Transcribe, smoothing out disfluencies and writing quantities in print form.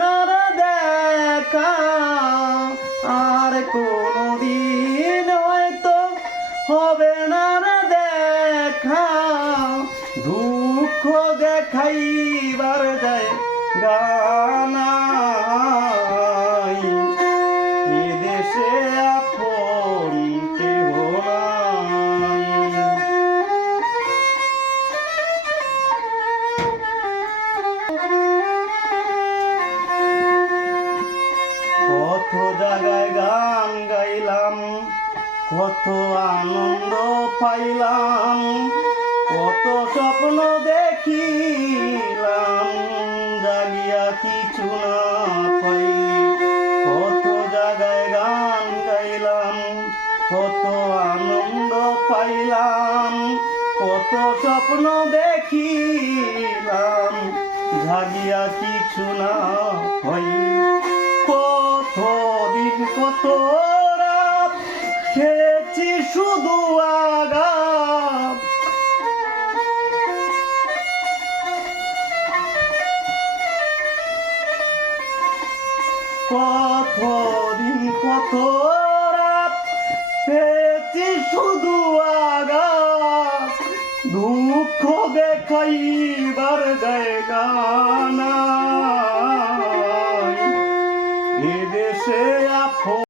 না রে দেখা আর কোনদিন হয়তো হবে না রে দেখা দুঃখ দেখাইবার যায় গানাই এ দেশে আপন কেহ নাই। কত জায়গায় গান গাইলাম, কত আনন্দ পাইলাম, কত স্বপ্ন দেখিলাম, জাগিয়া কিছু না পাই। কত জায়গায় গান গাইলাম, কত আনন্দ পাইলাম, কত স্বপ্ন দেখিলাম, জাগিয়া কিছু না পাই। কত দিন কত রাত খেয়েছি শুধু আঘাত, কত দিন কত রাত পেয়েছি শুধু আঘাত, দুঃখ দেখাইবার জায়গা না।